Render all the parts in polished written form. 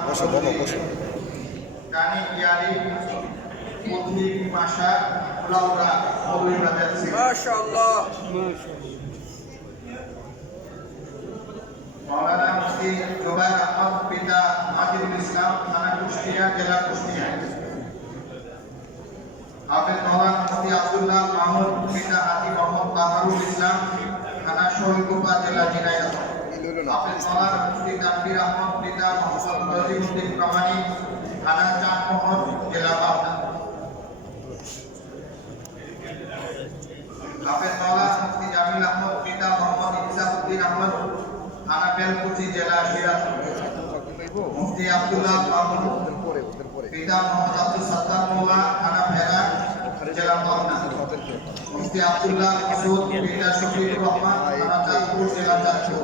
বসো বাবা বসো। কানি ইয়ারি মধুরি মাশা লাউরা মধুরি বাজাচ্ছে মাশাআল্লাহ মাওলানা মুফতি জুবায়ের আহমদ পিতা আজিজুল ইসলাম থানা কুষ্টিয়া জেলা কুষ্টিয়া হাফেজ মাওলানা মুফতি আব্দুল্লাহ মাহমুদ পিতা হাজি মোহাম্মদ বাহারুল ইসলাম থানা শহীদুল্লাহ জেলা ঝিনাইদহ হাফেজ মাওলানা মুফতি তানভীর আহমদ পিতা মোহাম্মদ নজিমউদ্দিন কামানি থানা চাঁদমোহর জেলা পাবনা হাফেজ মাওলানা মুফতি জামিল আহমদ পিতা মোহাম্মদ ইসাউদ্দিন আহমদ থানা বেলকুচি জেলা সিরাজগঞ্জ মুফতি আব্দুল্লাহ মাহমুদ পিতা মোহাম্মদ আব্দুল সাত্তার মোল্লা থানা ভেড়া জেলা পাবনা মুফতি আব্দুল্লাহ মাসুদ পিতা শফিকুর রহমান থানা চাঁদপুর জেলা চাঁদপুর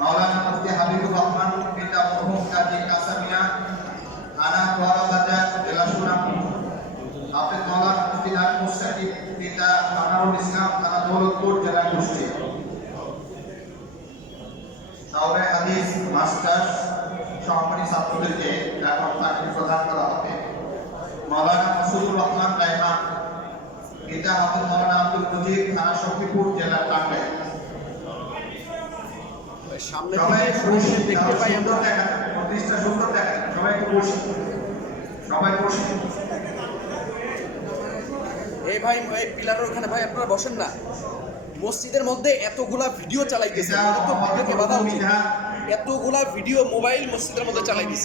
মাওলানা মুফতি হাবিবুর রহমান পিতা মরহুম কাজী কাসামিয়া থানা গোয়ালাবাজার জেলা সুনামগঞ্জ হাফেজ মাওলানা মুফতি নাজমুস সাকিব পিতা আনোয়ারুল ইসলাম থানা দৌলতপুর জেলা কুষ্টিয়া তাওরে হাদিস মাস্টার্স সহকারী ছাত্রদেরকে এখন চাকরি প্রদান করা হবে মাওলানা মাসুদুর রহমান রায়মান পিতা হাফেজ মাওলানা আব্দুল মুজিব থানা শফিপুর জেলা টাঙ্গাইল সামনে সবাই থেকে বসে দেখতে পাই আমরা দেখেন প্রতিষ্ঠা সুন্দর দেখেন সবাই একটু বসে সবাই বসে এই ভাই এই পিলারের ওখানে ভাই আপনারা বসেন না মসজিদের মধ্যে এতগুলা ভিডিও চালাইতেছে আমাদের তো ভিডিওকে বাধা উচিত এতগুলা ভিডিও মোবাইল মসজিদের মধ্যে চালাইতেছে